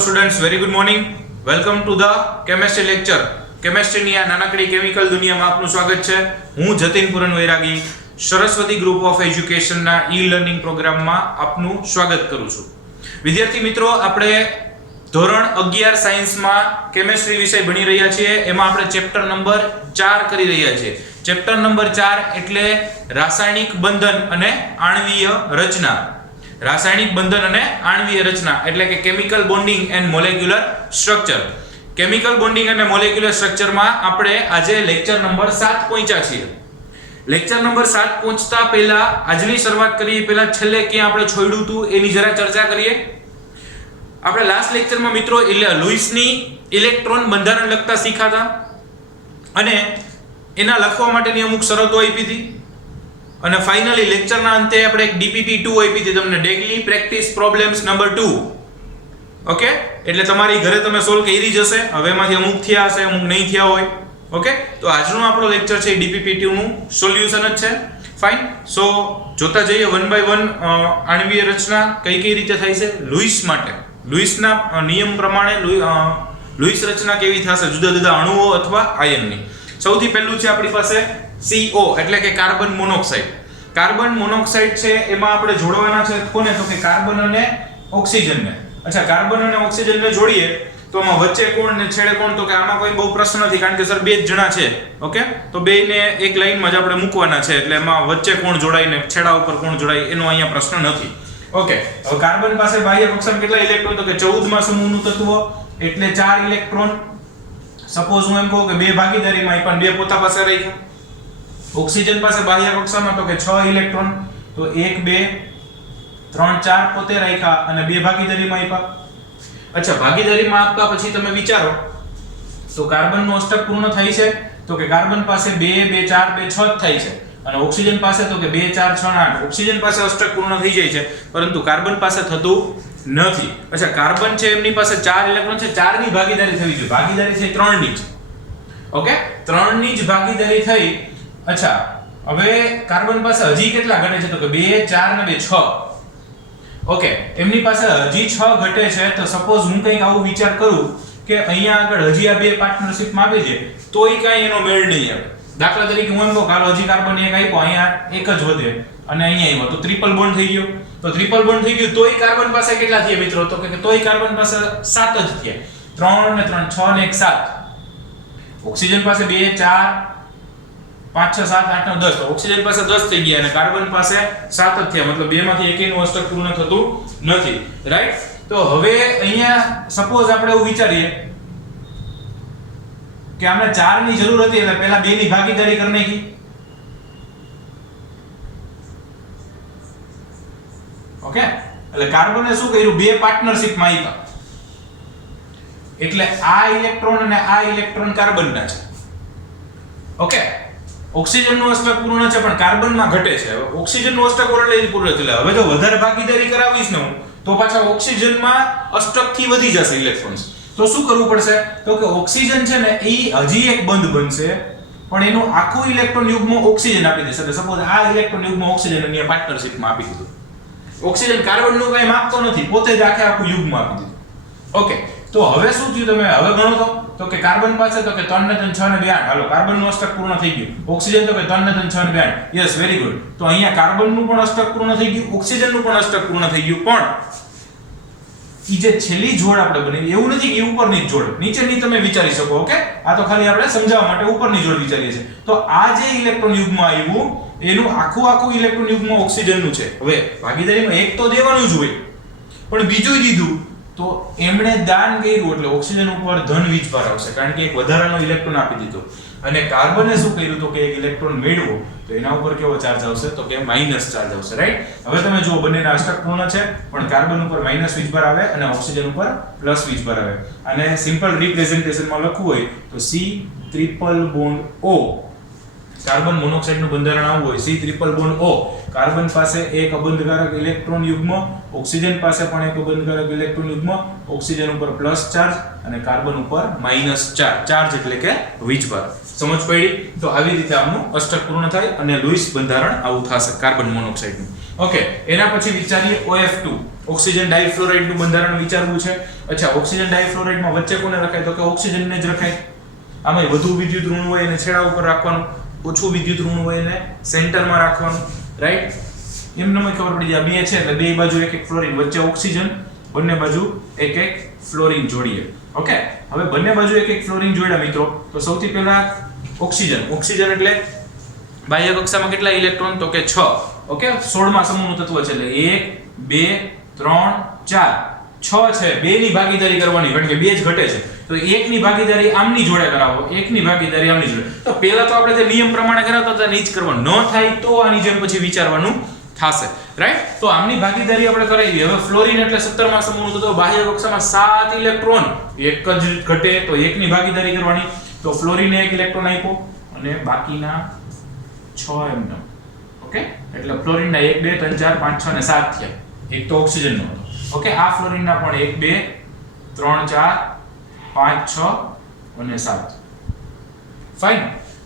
Students, very good morning. Welcome to the chemistry lecture. કેમેસ્ટ્રીની આ નાનકડી કેમિકલ દુનિયામાં આપનું સ્વાગત છે. હું જતીન પૂરન વૈરાગી સરસ્વતી ગ્રુપ ઓફ એજ્યુકેશનના ઈ લર્નિંગ પ્રોગ્રામમાં આપનું સ્વાગત કરું છું. વિદ્યાર્થી મિત્રો, આપણે ધોરણ 11 સાયન્સમાં કેમેસ્ટ્રી વિષય ભણી રહ્યા છીએ. એમાં આપણે ચેપ્ટર નંબર 4 કરી રહ્યા છીએ. ચેપ્ટર નંબર 4 એટલે રાસાયણિક બંધન અને આણ્વીય રચના. રાસાયણિક બંધન અને આણ્વીય રચના એટલે કે chemical bonding and molecular structure. Chemical bonding અને મોલેક્યુલર સ્ટ્રક્ચરમાં આપણે આજે લેક્ચર નંબર 7 પહોંચ્યા છીએ. લેક્ચર નંબર 7 પહોંચતા પહેલા આજની શરૂઆત કરીએ પહેલા છેલ્લે ક્યાં આપણે છોડ્યું હતું એની જરા ચર્ચા કરીએ. આપણે લાસ્ટ લેક્ચરમાં મિત્રો લુઈસની ઇલેક્ટ્રોન બંધારણ લખતા શીખ્યા હતા અને એના લખવા માટેની અમુક શરતો આપી હતી. અને ફાઇનલી લેક્ચરના અંતે આપણે એક DPP 2 આપી હતી તમને, daily practice problems number 2. Okay, એટલે તમારી ઘરે તમે સોલ્વ કરી જશે. હવે એમાંથી અમુક થયા હશે, અમુક નહીં થયા હોય. ઓકે, તો આજનો આપણો લેક્ચર છે DPP 2 નું સોલ્યુશન જ છે. ફાઇન. સો જોતા જઈએ વન બાય વન આણ્વીય રચના કઈ કઈ રીતે થાય છે લુઈસ માટે. લુઈસના નિયમ પ્રમાણે લુઈસ રચના કેવી થશે જુદા જુદા અણુઓ અથવા આયનની. સૌથી પહેલું છે આપણી પાસે CO એટલે કે કાર્બન મોનોક્સાઇડ. કાર્બન મોનોક્સાઇડ છે એમાં આપણે જોડવાના છે કોને? તો કે કાર્બન અને ઓક્સિજનને. અચ્છા, કાર્બન અને ઓક્સિજનને જોડીએ તો આમાં વચ્ચે કોણ ને છેડે કોણ? તો કે આમાં કોઈ બહુ પ્રશ્ન નથી, કારણ કે સર બે જ જણા છે. ઓકે, તો બેયને એક લાઈનમાં જ આપણે મૂકવાના છે, એટલે એમાં વચ્ચે કોણ જોડાય ને છેડા ઉપર કોણ જોડાય એનો અહીંયા પ્રશ્ન નથી. ઓકે, હવે કાર્બન પાસે બાહ્ય કક્ષામાં કેટલા ઇલેક્ટ્રોન? તો કે 14 માં સમૂહનું તત્વ એટલે 4 ઇલેક્ટ્રોન. સપોઝ હું એમ કહું કે બે ભાગીદારીમાં પણ બે પોતા પાસે રાખ્યા. ઓક્સિજન પાસે બાહ્ય કક્ષામાં તો કે 6 ઇલેક્ટ્રોન, તો 1 2 3 4 પોતે રાખ્યા અને બે ભાગીદારીમાં આપ્યા. અચ્છા, ભાગીદારીમાં આપવા પછી તમે વિચારો તો કાર્બનનું અષ્ટક પૂર્ણ થાય છે. તો કે કાર્બન પાસે 2 2 4 2 6 થાય છે અને ઓક્સિજન પાસે તો કે 2 4 6 8. ઓક્સિજન પાસે અષ્ટક પૂર્ણ થઈ જાય છે, પરંતુ કાર્બન પાસે થતું નથી. અચ્છા, કાર્બન છે એમની પાસે 4 ઇલેક્ટ્રોન છે, 4 ની ભાગીદારી થવી જોઈએ. ભાગીદારી છે 3 ની જ. ઓકે, 3 ની જ ભાગીદારી થઈ. અચ્છા, હવે કાર્બન પાસે હજી કેટલા ઘટે છે? તો કે 2 4 ને 2 6. ઓકે, એમની પાસે હજી 6 ઘટે છે. તો સપોઝ હું કંઈક આવું વિચાર કરું કે અહીંયા આગળ હજી આ બે પાર્ટનરશિપમાં આપી છે, તોય કાંઈ એનો મેળ નહીં આવે. દાખલા તરીકે હું એમ કહું કે હજી કાર્બન એક આપ્યો, અહીંયા એક જ વધે અને અહીંયા આવ્યો, તો ટ્રિપલ બોન્ડ થઈ ગયો. તો ટ્રિપલ બોન્ડ થઈ ગયું તોય કાર્બન પાસે કેટલા થયા મિત્રો? તો કે તોય કાર્બન પાસે 7 જ થયા. 3 ને 3 6 ને 1 7. ઓક્સિજન પાસે 2 4 5 6 7 8 9 10. તો ઓક્સિજન પાસે 10 થઈ ગયા અને કાર્બન પાસે 7 જ થયા. મતલબ બેમાંથી એકેયનું અષ્ટક પૂર્ણ થતું નથી. રાઈટ? તો હવે અહીંયા સપોઝ આપણે એવું વિચારીએ કે આપણે 4 ની જરૂર હતી એટલે પહેલા 2 ની ભાગીદારી કરી નાખી. ઓકે, એટલે કાર્બને શું કર્યું? બે પાર્ટનરશિપમાં આપ્યા. એટલે આ ઇલેક્ટ્રોન અને આ ઇલેક્ટ્રોન કાર્બનના છે. ઓકે, ઓક્સિજનનું અષ્ટક પૂર્ણ છે પણ કાર્બનમાં ઘટે છે. હવે ઓક્સિજનનું અષ્ટક ઓલરેડી પૂર્ણ છે. હવે જો વધારે ભાગીદારી કરાવીશ ને હું, તો પાછા ઓક્સિજનમાં અષ્ટકથી વધી જશે ઇલેક્ટ્રોન્સ. તો શું કરવું પડશે? તો કે ઓક્સિજન છે ને એ હજી એક બંધ બનશે, પણ એનું આખું ઇલેક્ટ્રોન યુગ્મ ઓક્સિજન આપી દેશે. એટલે સપોઝ આ ઇલેક્ટ્રોન યુગ્મ ઓક્સિજન અને પાર્ટનરશિપમાં આપી દીધું. ઓક્સિજન કાર્બનનું કંઈ માપતો નથી, પોતે જ આખું યુગ્મ આપી દીધું. ઓકે, તો હવે શું થયું? તમે હવે ગણો તો કે કાર્બન પાસે તો કે 3 ને 3 6 ને 2 8. હાલો, કાર્બનનું અષ્ટક પૂર્ણ થઈ ગયું. ઓક્સિજન તો કે 3 ને 3 6 ને 2 8. Yes, very good. તો અહીંયા કાર્બનનું પણ અષ્ટક પૂર્ણ થઈ ગયું, ઓક્સિજનનું પણ અષ્ટક પૂર્ણ થઈ ગયું. પણ ઈ જે છેલ્લી જોડ આપણે બનાવી એવું નથી કે ઉપરની જોડ, નીચેની તમે વિચારી શકો. ઓકે, આ તો ખાલી આપણે સમજાવવા માટે ઉપરની જોડ વિચારીએ છીએ. તો આ જે ઇલેક્ટ્રોન યુગ્મ આવ્યું એનું આખું ઇલેક્ટ્રોન યુગ્મ ઓક્સિજનનું છે. હવે ભાગીદારીમાં એક તો દેવાનું જ હોય, પણ બીજું દીધું તો એમણે દાન કર્યું એટલે ઓક્સિજન ઉપર ધન વીજભાર આવશે, કારણ કે એક વધારાનો ઇલેક્ટ્રોન આપી દીધો. અને કાર્બને શું કર્યું? તો કે એક ઇલેક્ટ્રોન મેળવો તો એના ઉપર કેવો ચાર્જ આવશે? તો કે માઈનસ ચાર્જ આવશે. રાઈટ? હવે તમે જુઓ બંનેના અષ્ટક પૂર્ણ છે, પણ કાર્બન ઉપર માઈનસ વીજભાર આવે અને ઓક્સિજન ઉપર પ્લસ વીજભાર આવે. અને સિમ્પલ રિપ્રેઝન્ટેશનમાં લખવું હોય તો C triple bond O. Carbon મોનોક્સાઇડનું બંધારણ આવું હોય, C triple bond O. Carbon પાસે એક અબંધકારક ઇલેક્ટ્રોન યુગ્મ, ઓક્સિજન પાસે પણ એક અબંધકારક ઇલેક્ટ્રોન યુગ્મ, ઓક્સિજન ઉપર પ્લસ ચાર્જ અને કાર્બન ઉપર માઈનસ ચાર્જ. ચાર્જ એટલે કે વીજભાર. સમજ પડી? તો આવી રીતે આમનું અષ્ટક પૂર્ણ થાય અને લુઈસ બંધારણ આવું થશે કાર્બન મોનોક્સાઇડનું. ઓકે, એના પછી વિચારીએ OF2. ઓક્સિજન ડાઇફ્લોરાઇડ નું બંધારણ વિચારવું છે. અચ્છા, ઓક્સિજન ડાઇફ્લોરાઇડ માં વચ્ચે કોને રખાય? તો કે ઓક્સિજન ને જ રખાય. આમાં વધુ વિદ્યુત ઋણ હોય એને છેડા ઉપર રાખવાનું, ઓછું વિદ્યુત ઋણ હોય એને સેન્ટરમાં રાખવાનું, રાઈટ? એમને ખબર પડી જાય બે છે એટલે બે બાજુ એક એક ફ્લોરિન, વચ્ચે ઓક્સિજન, બંને બાજુ એક એક ફ્લોરિન જોડીએ. ઓકે, હવે બંને બાજુ એક એક ફ્લોરિન જોડ્યા મિત્રો, તો સૌથી પહેલા ઓક્સિજન એટલે બાહ્ય કક્ષામાં કેટલા ઇલેક્ટ્રોન? તો કે 6. ઓકે, 16મા સમૂહનું તત્વ છે એટલે 1 2 3 4 6 છે. 2 ની ભાગીદારી કરવાની કારણ કે 2 જ ઘટે છે, તો 1 ની ભાગીદારી આમની જોડે કરાવો, 1 ની ભાગીદારી આમની જોડે. તો પહેલા તો આપણે જે નિયમ પ્રમાણે કરાવતા હતા એ જ કરવાનું, ન થાય તો આની જેમ પછી વિચારવાનું થાશે, રાઈટ? તો આમની ભાગીદારી આપણે કરાવી. હવે ફ્લોરિન એટલે 17મા સમૂહનું તત્વ, બાહ્ય કક્ષામાં 7 ઇલેક્ટ્રોન, એક જ ઘટે તો 1 ની ભાગીદારી કરવાની. તો ફ્લોરિને 1 ઇલેક્ટ્રોન આપ્યો અને બાકીના 6 એમને. ઓકે, એટલે ફ્લોરિનના 1 2 3 4 5 6 અને 7 થયા. એક તો ઓક્સિજનનો હતો. ઓકે, આ ફ્લોરિનના પણ 1 2 3 4 5 6 અને 7. ફાઇન.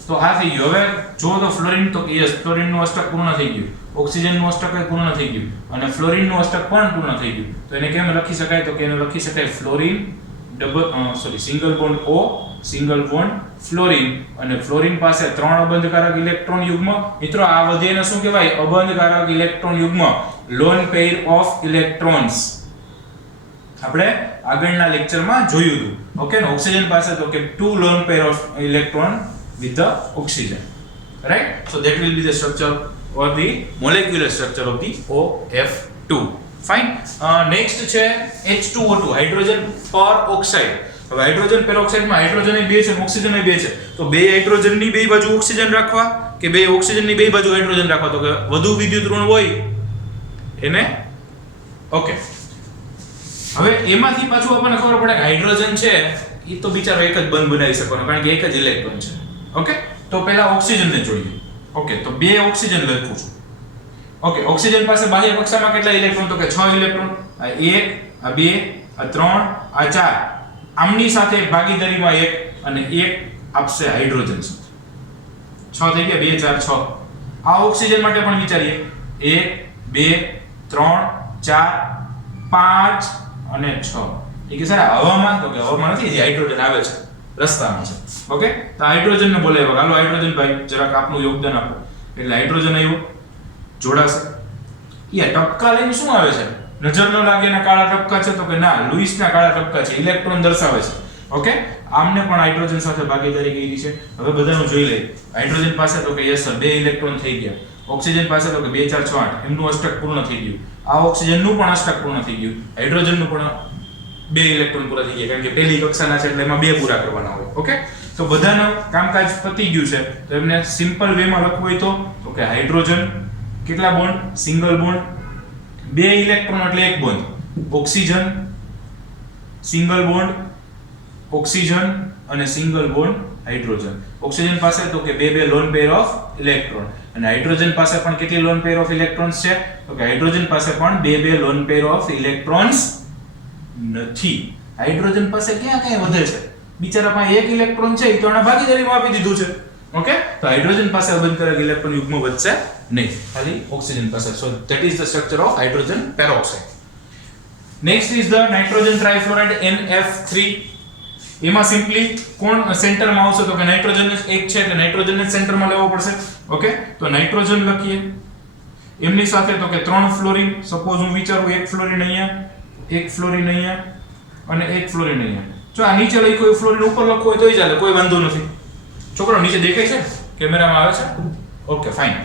તો આ થઈ ગયું. હવે જો તો ફ્લોરિન, તો યસ, ફ્લોરિનનું અષ્ટક પૂર્ણ થઈ ગયું, ઓક્સિજનનું અષ્ટક પૂર્ણ થઈ ગયું અને ફ્લોરિનનું અષ્ટક પણ પૂર્ણ થઈ ગયું. તો એને કેમ લખી શકાય? તો કે એને લખી શકાય fluorine single bond O, single bond fluorine. અને ફ્લોરિન પાસે 3 અબંધકારક ઇલેક્ટ્રોન યુગ્મ. મિત્રો આ વધેને શું કહેવાય? અબંધકારક ઇલેક્ટ્રોન યુગ્મ, લોન પેર ઓફ ઇલેક્ટ્રોન્સ. આપણે આગળના લેક્ચરમાં જોયું હતું. ઓકે, ને ઓક્સિજન પાસે તો કે 2 lone pair of electron with the oxygen, right? So that will be the structure or the molecular structure of the OF2. Fine. Next છે H2O2, હાઇડ્રોજન પેરોક્સાઇડ. હવે હાઇડ્રોજન પેરોક્સાઇડ માં હાઇડ્રોજન એ 2 છે, oxygen એ 2 છે. તો બે હાઇડ્રોજન ની બે બાજુ ઓક્સિજન રાખવા કે બે ઓક્સિજન ની બે બાજુ હાઇડ્રોજન રાખવા? તો કે વધુ વિદ્યુત ઋણ હોય એને. ઓકે, હવે એમાંથી પાછું આપણને ખબર પડે કે હાઇડ્રોજન છે એ તો બિચારો એક જ બંધ બનાવી શકવાનો કારણ કે એક જ ઇલેક્ટ્રોન છે. ઓકે, તો પહેલા ઓક્સિજન ને જોડીએ. ઓકે, તો બે ઓક્સિજન લખું છું. ઓકે, ઓક્સિજન પાસે બાહ્ય કક્ષામાં કેટલા ઇલેક્ટ્રોન? તો કે 6 ઇલેક્ટ્રોન. આ 1 આ 2 આ 3 આ 4. આમની સાથે ભાગીદારીમાં 1 અને 1 આપશે હાઇડ્રોજન સાથે. 6 થઈ ગયા, 2 4 6. આ ઓક્સિજન માટે પણ વિચારીએ. 1 2 3 4 5 અને 6. એ કે સર હવામાં? તો કે હવામાં નથી, જે હાઇડ્રોજન આવે છે રસ્તામાં છે. ઓકે, તો હાઇડ્રોજન ને બોલાવ્યો. હાલો હાઇડ્રોજન ભાઈ જરાક આપનું યોગદાન આપો. એટલે હાઇડ્રોજન આવ્યું, જોડાશે. યા ટપકા લઈને શું આવે છે? નજર ન લાગે એના કાળા ટપકા છે? તો કે ના, લુઈસના કાળા ટપકા છે, ઇલેક્ટ્રોન દર્શાવે છે. ઓકે, આમને પણ હાઇડ્રોજન સાથે ભાગીદારી કરી છે. હવે બધાનું જોઈ લઈએ. હાઇડ્રોજન પાસે તો કે યસ સર 2 ઇલેક્ટ્રોન થઈ ગયા. ઓક્સિજન પાસે તો કે 2 4 6 8, એમનું અષ્ટક પૂર્ણ થઈ ગયું. આ ઓક્સિજનનું પણ અષ્ટક પૂર્ણ થઈ ગયું. હાઇડ્રોજનનું પણ 2 ઇલેક્ટ્રોન પૂરા થઈ ગયા કારણ કે પહેલી કક્ષાના છે એટલે એમાં 2 પૂરા કરવાના હોય. ઓકે, તો બધાનું કામકાજ પતી ગયું છે. તો એમને સિમ્પલ વેમાં લખવું હોય તો કે હાઇડ્રોજન કેટલા બોન્ડ? સિંગલ બોન્ડ, 2 ઇલેક્ટ્રોન એટલે 1 bond. Oxygen single bond, oxygen અને સિંગલ બોન્ડ હાઇડ્રોજન. ઓક્સિજન પાસે તો કે 2 લોન પેર ઓફ ઇલેક્ટ્રોન અને હાઇડ્રોજન પાસે પણ કેટલી લોન પેર ઓફ ઇલેક્ટ્રોન્સ છે? તો કે હાઇડ્રોજન પાસે પણ 2 લોન પેર ઓફ ઇલેક્ટ્રોન્સ નથી. હાઇડ્રોજન પાસે ક્યાં કઈ વધે છે? બિચારામાં 1 ઇલેક્ટ્રોન છે, એ તો આના ભાગીદારીમાં આપી દીધું છે. ઓકે, તો હાઇડ્રોજન પાસે અબંધકારક ઇલેક્ટ્રોન યુગ્મ વધશે નહીં, ખાલી ઓક્સિજન પાસે. So that is the structure of hydrogen peroxide. Next is the nitrogen trifluoride NF3. એમાં સિમ્પલી કોણ સેન્ટરમાં આવશે? તો કે નાઇટ્રોજન એક છે એટલે નાઇટ્રોજનને સેન્ટરમાં લેવો પડશે. ઓકે, તો નાઇટ્રોજન લખીએ. એમની સાથે તો કે 3 ફ્લોરિન. સપોઝ હું વિચારું 1 ફ્લોરિન અહીંયા, 1 ફ્લોરિન અહીંયા અને 1 ફ્લોરિન અહીંયા. જો આ નીચે લઈ કોઈ ફ્લોરિન ઉપર લખવું હોય તોય ચાલે, કોઈ વાંધો નથી. છોકરો નીચે દેખાય છે? કેમેરામાં આવે છે? Okay, fine.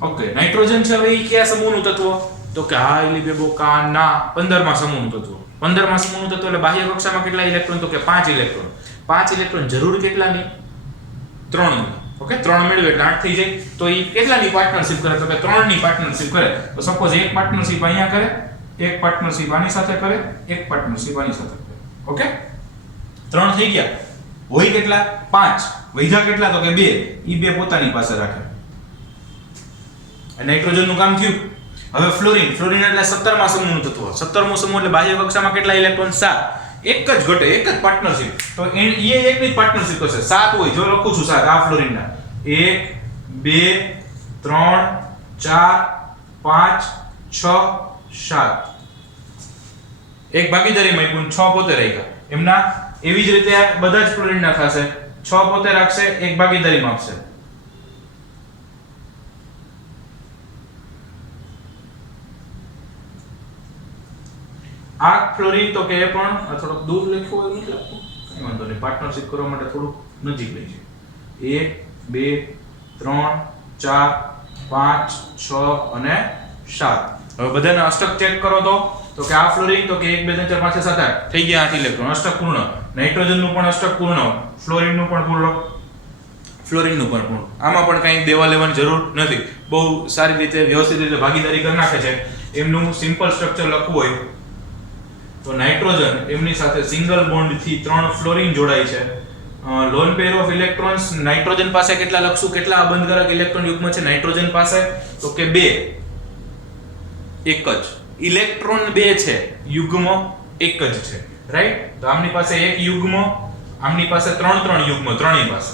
ઓકે, નાઇટ્રોજન છે હવે એ કયા સમૂહનું તત્વ? તો કે હાઇલીબેબોકાના 15મા સમૂહનું તત્વ. 15મા સમૂહનું તત્વ એટલે બાહ્ય કક્ષામાં કેટલા ઇલેક્ટ્રોન? તો કે 5 ઇલેક્ટ્રોન. 5 ઇલેક્ટ્રોન જરૂર કેટલાની? 3 ની. ઓકે, 3 મેળવે એટલે 8 થઈ જાય. તો એ કેટલાની પાર્ટનરશિપ કરે? તો કે 3 ની પાર્ટનરશિપ કરે. તો સપોઝ એક પાર્ટનરશિપ અહીંયા કરે, એક પાર્ટનરશિપ આની સાથે કરે, એક પાર્ટનરશિપ આની સાથે કરે. ઓકે, 3 થઈ ગયા. હોય કેટલા? 5. વૈધા કેટલા? તો કે 2. ઈ 2 પોતાની પાસે રાખે. અને નાઇટ્રોજન નું કામ થયું. હવે ફ્લોરિન. ફ્લોરિન એટલે 17મા સમૂહનું તત્વ. 17મો સમૂહ એટલે બાહ્ય કક્ષામાં કેટલા ઇલેક્ટ્રોન? 7. એક જ ઘટે, એક જ પાર્ટનરશિપ. તો એ એકની પાર્ટનરશિપ હશે. 7 હોય. જો લખું છું 7 આ ફ્લોરિનના. 1 2 3 4 5 6 7 એક ભાગીદારીમાં આપ્યું 6 પોતે રાખ્યા એમના એવી જ રીતે બધા જ ફ્લોરિનના થશે 6 પોતે રાખશે એક ભાગીદારીમાં આપશે આ ફ્લોરિન તો કે પણ થોડુંક દૂર લખ્યું હોય નથી લખવું કઈ વાંધો નહીં પાર્ટનરશિપ કરવા માટે થોડું નજીક લઈ છે 1 2 3 4 5 6 અને 7 હવે બધાને અષ્ટક ચેક કરો તો કે આ ફ્લોરિન તો કે 1 2 3 4 5 6 7 8 થઈ ગયા 8 ઇલેક્ટ્રોન અષ્ટક પૂર્ણ નાઇટ્રોજન નું પણ અષ્ટક પૂર્ણ ફ્લોરિન નું પણ પૂર્ણ ફ્લોરિન નું પણ પૂર્ણ આમાં પણ કંઈ દેવા લેવાની જરૂર નથી બહુ સારી રીતે વ્યવસ્થિત રીતે ભાગીદારી કરી નાખે છે એમનું સિમ્પલ સ્ટ્રક્ચર લખવું હોય તો નાઇટ્રોજન એમની સાથે સિંગલ બોન્ડ થી 3 ફ્લોરિન જોડાય છે lone pair of electrons nitrogen પાસે કેટલા લખશું કેટલા અબંધકારક ઇલેક્ટ્રોન યુગ્મ છે નાઇટ્રોજન પાસે તો કે 2 એક જ ઇલેક્ટ્રોન 2 છે યુગ્મ એક જ છે રાઈટ તો આમની પાસે એક યુગ્મ આમની પાસે 3 યુગ્મ ત્રણેય પાસે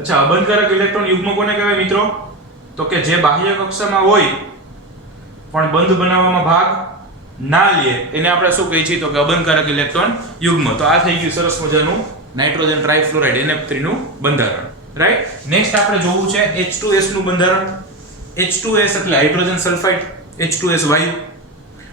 અચ્છા અબંધકારક ઇલેક્ટ્રોન યુગ્મ કોને કહેવાય મિત્રો તો કે જે બાહ્ય કક્ષામાં હોય પણ બંધ બનાવવામાં ભાગ ના લે એને આપણે શું કહીએ છીએ તો કે અબંધકારક ઇલેક્ટ્રોન યુગ્મ તો આ થઈ ગયું સરસ મજાનું નાઇટ્રોજન ટ્રાઇફ્લોરાઇડ NF3 નું બંધારણ રાઈટ નેક્સ્ટ આપણે જોવું છે H2S નું બંધારણ H2S એટલે હાઇડ્રોજન સલ્ફાઇડ H2S વાયુ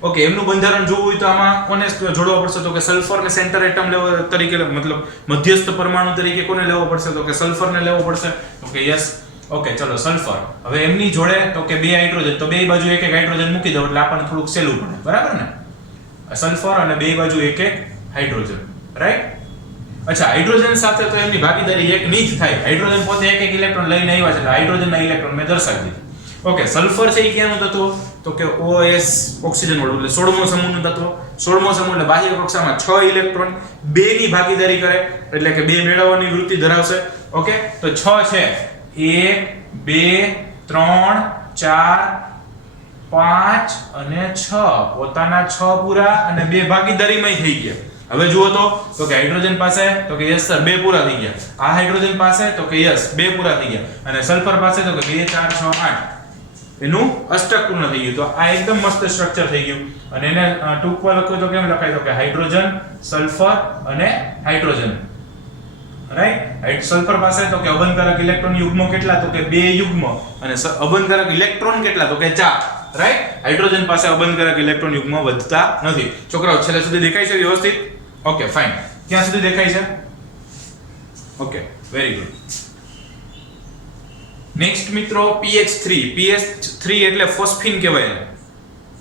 ઓકે એમનું બંધારણ જોવું હોય તો આમાં કોને જોડવા પડશે તો કે સલ્ફર ને સેન્ટર એટમ લેવો તરીકે મતલબ મધ્યસ્થ પરમાણુ તરીકે કોને લેવો પડશે તો કે સલ્ફર ને લેવો પડશે તો કે યસ ઓકે ચલો સલ્ફર હવે એમની જોડે તો કે બે હાઇડ્રોજન તો બે બાજુ એક એક હાઇડ્રોજન મૂકી દો એટલે આપણને થોડુંક સહેલું પડે બરાબર ને સલ્ફર અને બે બાજુ એક એક હાઇડ્રોજન રાઈટ અચ્છા હાઇડ્રોજન સાથે તો એમની ભાગીદારી એક ની જ થાય હાઇડ્રોજન પોતે એક એક ઇલેક્ટ્રોન લઈને આવ્યા છે એટલે હાઇડ્રોજનના ઇલેક્ટ્રોન મેં દર્શાવી દીધું ઓકે સલ્ફર છે એ ક્યાંનું તત્વ તો કે OS ઓક્સિજન વાળું એટલે 16મો સમૂહનું તત્વ 16મો સમૂહ એટલે બાહ્ય કક્ષામાં 6 ઇલેક્ટ્રોન 2 ની ભાગીદારી કરે એટલે કે 2 મેળવવાની વૃત્તિ ધરાવશે ઓકે તો 6 છે 1 2 3 4 5 અને 6 પોતાના 6 પૂરા અને 2 ભાગીદારીમાં થઈ ગયા હવે જુઓ તો કે હાઇડ્રોજન પાસે તો કે યસ સર 2 પૂરા થઈ ગયા આ હાઇડ્રોજન પાસે તો કે યસ 2 પૂરા થઈ ગયા અને સલ્ફર પાસે તો કે 2 4 6 8 એનું અષ્ટક પૂર્ણ થઈ ગયું તો આ એકદમ મસ્ત સ્ટ્રક્ચર થઈ ગયું અને એને ટૂંકમાં લખો તો કેમ લખાય તો કે હાઇડ્રોજન સલ્ફર અને હાઇડ્રોજન રાઈટ સલ્ફર પાસે તો કે અબંધકારક ઇલેક્ટ્રોન યુગ્મ કેટલા તો કે 2 યુગ્મ અને અબંધકારક ઇલેક્ટ્રોન કેટલા તો કે 4 રાઈટ હાઇડ્રોજન પાસે અબંધકારક ઇલેક્ટ્રોન યુગ્મ વધતા નથી છોકરાઓ છેલ્લે સુધી દેખાય છે વ્યવસ્થિત ઓકે ફાઇન ક્યાં સુધી દેખાય છે ઓકે વેરી ગુડ નેક્સ્ટ મિત્રો PH3 એટલે ફોસ્ફીન કહેવાય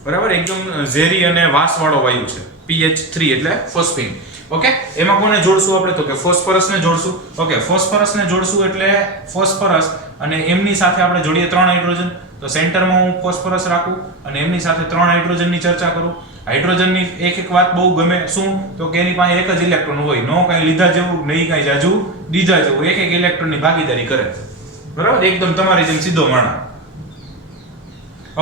બરાબર એકદમ ઝેરી અને વાસવાળો વાયુ છે PH3 એટલે ફોસ્ફીન ઓકે એમાં કોને જોડશું આપણે તો કે ફોસ્ફરસને જોડશું ઓકે ફોસ્ફરસને જોડશું એટલે ફોસ્ફરસ અને એમની સાથે આપણે જોડીએ 3 હાઇડ્રોજન તો સેન્ટરમાં હું ફોસ્ફરસ રાખું અને એમની સાથે 3 હાઇડ્રોજનની ચર્ચા કરું હાઇડ્રોજનની એક વાત બહુ ગમે શું તો કે એની પાસે એક જ ઇલેક્ટ્રોન હોય નો કાંઈ લીધા જેવું નહીં કાંઈ જાજુ દીધા જેવું એક ઇલેક્ટ્રોનની ભાગીદારી કરે બરાબર એકદમ તમારી જેમ સીધો માણા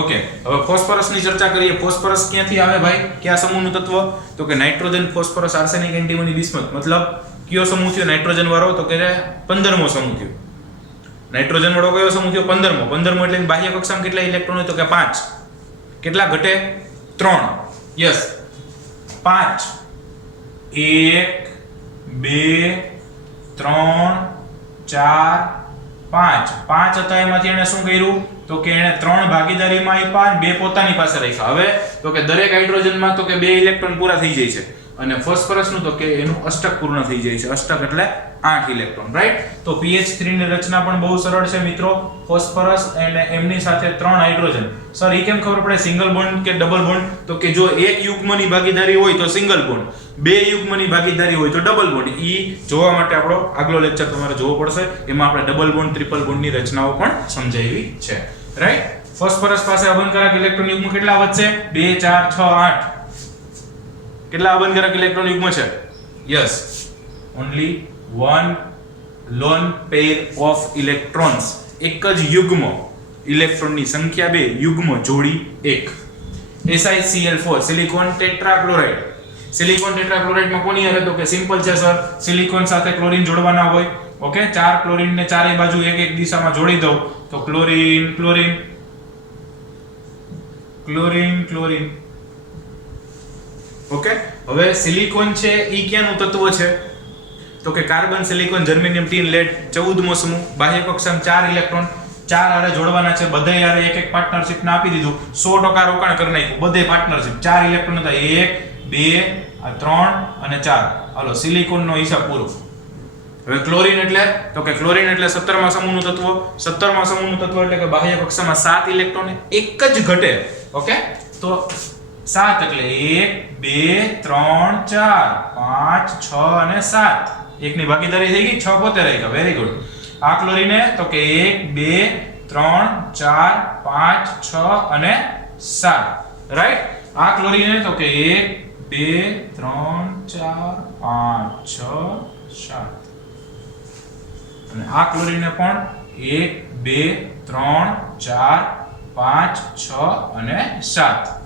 ઓકે હવે ફોસ્ફરસની ચર્ચા કરીએ ફોસ્ફરસ ક્યાંથી આવે ભાઈ કયા સમૂહનું તત્વ તો કે nitrogen phosphorus arsenic antimony bismuth મતલબ કયો સમૂહ થયો નાઇટ્રોજન વાળો તો કે 15મો સમૂહ થયો નાઇટ્રોજન વાળો કયો સમૂહ થયો 15મો એટલે બાહ્ય કક્ષામાં કેટલા ઇલેક્ટ્રોન હોય તો કે 5 કેટલા ઘટે 3 યસ 5 1 2 3 4 5 હતા એમાંથી એને શું કર્યું તો કે એને 3 ભાગીદારીમાં આપ્યા અને 2 પોતાની પાસે રાખ્યા હવે તો કે દરેક હાઇડ્રોજનમાં તો કે 2 ઇલેક્ટ્રોન પૂરા થઈ જાય છે અને ફોસ્ફરસનું તો કે એનું અષ્ટક પૂર્ણ થઈ જાય છે અષ્ટક એટલે 8 ઇલેક્ટ્રોન રાઈટ તો PH3 ની રચના પણ બહુ સરળ છે મિત્રો ફોસ્ફરસ અને એમની સાથે 3 હાઇડ્રોજન સર ઈ કેમ ખબર પડે સિંગલ બોન્ડ કે ડબલ બોન્ડ તો કે જો એક યુગ્મની ભાગીદારી હોય તો સિંગલ બોન્ડ 2 યુગ્મની ભાગીદારી હોય તો ડબલ બોન્ડ ઈ જોવા માટે આપણો આગલો લેક્ચર તમારે જોવો પડશે એમાં આપણે ડબલ બોન્ડ ટ્રિપલ બોન્ડની રચનાઓ પણ સમજાવી છે રાઈટ ફોસ્ફરસ પાસે અબંધકારક ઇલેક્ટ્રોન યુગ્મ કેટલા વધશે 2 4 6 8 કેટલા અબંધકારક ઇલેક્ટ્રોન યુગ્મ છે yes only one lone pair of electrons એક જ યુગ્મ ઇલેક્ટ્રોનની સંખ્યા 2 યુગ્મ જોડી 1 SiCl4 સિલિકોન ટેટ્રાક્લોરાઇડ સિલિકોન ટેટ્રાક્લોરાઇડમાં કોની હારે તો કે સિમ્પલ છે સર, સિલિકોન સાથે ક્લોરીન જોડવાના હોય. ઓકે, 4 ક્લોરીન ને ચારેય બાજુ એક એક દિશામાં જોડી દઉં તો chlorine chlorine chlorine chlorine. Okay, હવે સિલિકોન છે ઈ ક્યાંનું તત્વ છે તો કે carbon, silicon, germanium, tin, lead 14મો સમૂહ. બાહ્ય કક્ષામાં 4 ઇલેક્ટ્રોન 4 હારે જોડવાના છે, બધાય હારે એક એક પાર્ટનરશિપ ને આપી દીધું. 100% રોકાણ કરી નાખ્યું, બધે પાર્ટનરશિપ. 4 ઇલેક્ટ્રોન હતા, 1 2 3 અને 4. હાલો, સિલિકોન નો હિસાબ પૂરો. હવે ક્લોરીન એટલે તો કે ક્લોરીન એટલે 17મા સમૂહનું તત્વ. 17મા સમૂહનું તત્વ એટલે કે બાહ્ય કક્ષામાં 7 ઇલેક્ટ્રોન એક જ ઘટે. ઓકે, તો 7 એટલે 1 2 3 4 5 6 અને 7. એકની ભાગીદારી થઈ ગઈ, 6 પોતે રહી ગયા. Very good. આ ક્લોરીને તો કે 1 2 3 4 5 6 અને 7. રાઈટ. આ ક્લોરીને તો કે 1 2 3 4 5 6 7. અને આ ક્લોરીને પણ 1 2 3 4 5 6 અને 7.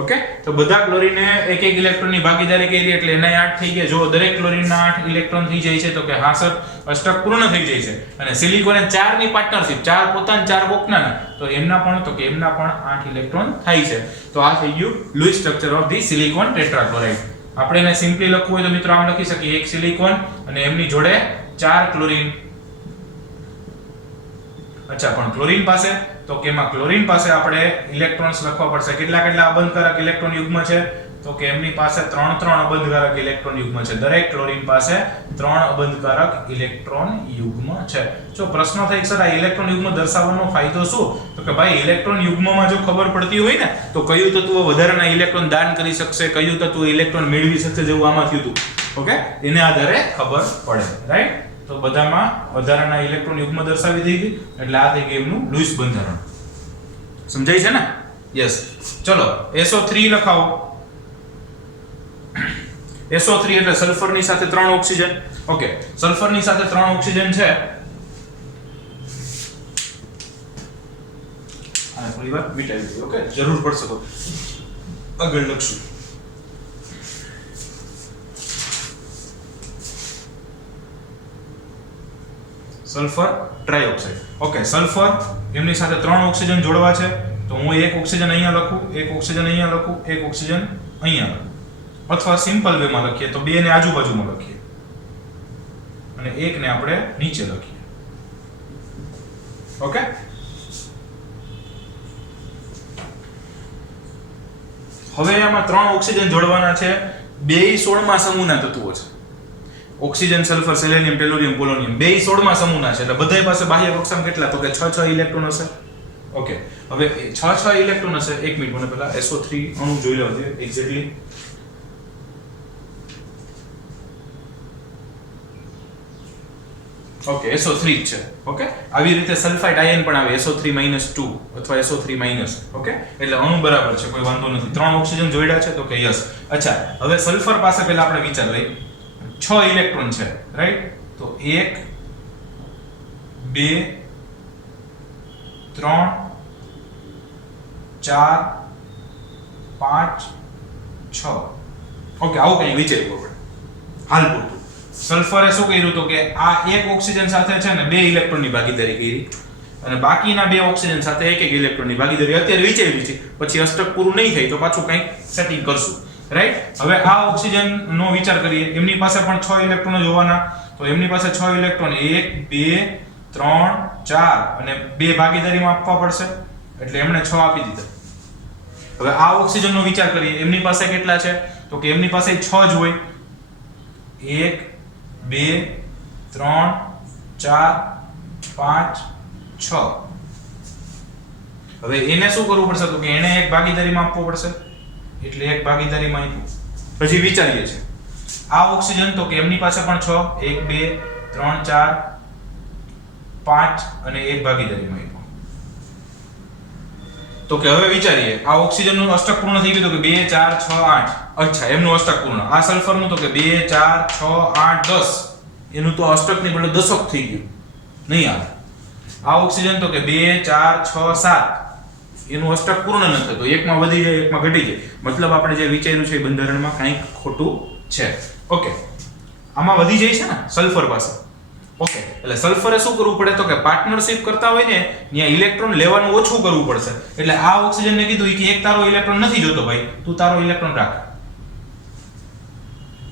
ઓકે, તો બધા ક્લોરીને એક એક ઇલેક્ટ્રોનની ભાગીદારી કરી એટલે એના 8 થઈ ગયા. જો દરેક ક્લોરીનના 8 ઇલેક્ટ્રોન થઈ જાય છે તો કે 66 અષ્ટક પૂર્ણ થઈ જાય છે. અને સિલિકોને 4 ની પાર્ટનરશિપ, 4 પોતાના 4 બોક્સના, તો એમના પણ તો કે એમના પણ 8 ઇલેક્ટ્રોન થાય છે. તો આ થઈ ગયું Louis structure of the silicon tetrachloride. આપણે એને સિમ્પલી લખવું હોય તો મિત્રો આમ લખી શકીએ, એક સિલિકોન અને એમની જોડે 4 ક્લોરીન. અચ્છા, પણ ક્લોરીન પાસે તો કે એમાં ક્લોરીન પાસે આપણે ઇલેક્ટ્રોન્સ લખવા પડશે. કેટલા કેટલા અબંધકારક ઇલેક્ટ્રોન યુગ્મ છે તો કે એમની પાસે 3 અબંધકારક ઇલેક્ટ્રોન યુગ્મ છે. દરેક ક્લોરીન પાસે 3 અબંધકારક ઇલેક્ટ્રોન યુગ્મ છે. જો પ્રશ્ન થાય સર આ ઇલેક્ટ્રોન યુગ્મ દર્શાવવાનો ફાયદો શું, તો કે ભાઈ ઇલેક્ટ્રોન યુગ્મમાં જો ખબર પડતી હોય ને તો કયું તત્વ વધારાના ઇલેક્ટ્રોન દાન કરી શકશે, કયું તત્વ ઇલેક્ટ્રોન મેળવી શકશે, જેવું આમાં થયું હતું. ઓકે, એને આધારે ખબર પડે. રાઈટ. તો બધામાં વધારાના ઇલેક્ટ્રોન યુગ્મ દર્શાવી દીધી એટલે આ થઈ ગયું એમનું લૂઇસ બંધારણ. સમજાય છે ને? યસ. ચલો SO3 લખાવો. SO3 એટલે સલ્ફરની સાથે 3 ઓક્સિજન. ઓકે, સલ્ફરની સાથે 3 ઓક્સિજન છે. આને થોડી વાર મિટાવી દઈએ. ઓકે, જરૂર પડશે તો આગળ લખશું. સલ્ફર ટ્રાઇઓક્સાઇડ. ઓકે, સલ્ફર એમની સાથે 3 ઓક્સિજન જોડવા છે તો હું એક ઓક્સિજન અહીંયા લખું, એક ઓક્સિજન અહીંયા લખું, એક ઓક્સિજન અહીંયા લખું. અથવા સિમ્પલ વેમાં લખીએ તો બે ને આજુબાજુમાં લખીએ અને એક ને આપણે નીચે લખીએ. ઓકે, હવે આમાં 3 ઓક્સિજન જોડવાના છે. બેય 16મા સમૂહના તત્વો છે. ઓક્સિજન, સલ્ફર, સેલેનિયમ, ટેલોનિયમ, પોલોનિયમ બેય 16મા સમૂહના છે. એટલે બધાય પાસે બાહ્ય કક્ષામાં કેટલા તો કે 6 ઇલેક્ટ્રોન હશે. ઓકે, હવે 6 ઇલેક્ટ્રોન હશે. એક મિનિટ, મને પહેલા SO3 અણુ જોઈ લેવો જોઈએ એક્ઝેક્ટલી. ઓકે, SO3 છે. ઓકે, આવી રીતે સલ્ફાઇડ આયન પણ આવે SO3-2 અથવા SO3-. ઓકે, એટલે અણુ બરાબર છે, કોઈ વાંધો નથી. 3 ઓક્સિજન જોડ્યા છે તો કે યસ. અચ્છા, હવે સલ્ફર પાસે પહેલા આપણે વિચાર લઈએ. 6 ઇલેક્ટ્રોન છે. રાઈટ. તો 1 2 3 4 5 6. ઓકે, આવું કંઈ વિચાર્યું આપણે હાલ પૂરતું. સલ્ફરે શું કર્યું તો કે આ એક ઓક્સિજન સાથે છે ને 2 ઇલેક્ટ્રોનની ભાગીદારી કરી અને બાકીના 2 ઓક્સિજન સાથે એક એક ઇલેક્ટ્રોનની ભાગીદારી અત્યારે વિચારી છે. પછી અષ્ટક પૂરું નહીં થાય તો પાછું કંઈક સેટિંગ કરશું. રાઈટ. હવે આ ઓક્સિજન નો વિચાર કરીએ. એમની પાસે પણ 6 ઇલેક્ટ્રોન જોવાના. તો એમની પાસે 6 ઇલેક્ટ્રોન 1 2 3 4 અને 2 ભાગીદારીમાં આપવા પડશે એટલે એમણે 6 આપી દીધા. હવે આ ઓક્સિજન નો વિચાર કરીએ. એમની પાસે કેટલા છે તો કે એમની પાસે 6 જ હોય. 1 2 3 4 5 6. હવે એને શું કરવું પડશે તો કે એને એક ભાગીદારીમાં આપવો પડશે એટલે એક ભાગીદારીમાં આપ્યું. પછી વિચારીએ છે આ ઓક્સિજન તો કે એમની પાસે પણ 6 1 2 3 4 5 અને એક ભાગીદારીમાં આપ્યું. તો કે હવે વિચારીએ આ ઓક્સિજન નું અષ્ટક પૂર્ણ થઈ ગયું તો કે 2 4 6 8. અચ્છા, એમનું અષ્ટક પૂર્ણ. આ સલ્ફર નું તો કે 2 4 6 8 10. એનું તો અષ્ટક ની બદલે દશક થઈ ગયું. નહીં આવે. આ ઓક્સિજન તો કે 2 4 6 7. એનું અષ્ટક પૂર્ણ ન થતું, એકમાં વધી જાય એકમાં ઘટી જાય, મતલબ આપણે જે વિચાર્યું છે એ બંધારણમાં કંઈક ખોટું છે. ઓકે, આમાં વધી જાય છે ને સલ્ફર પાસે. ઓકે, એટલે સલ્ફરે શું કરવું પડે તો કે પાર્ટનરશિપ કરતા હોય ને ત્યાં ઇલેક્ટ્રોન લેવાનું ઓછું કરવું પડશે. એટલે આ ઓક્સિજનને કીધું કે એક તારો ઇલેક્ટ્રોન નથી જોતો ભાઈ, તું તારો ઇલેક્ટ્રોન રાખ.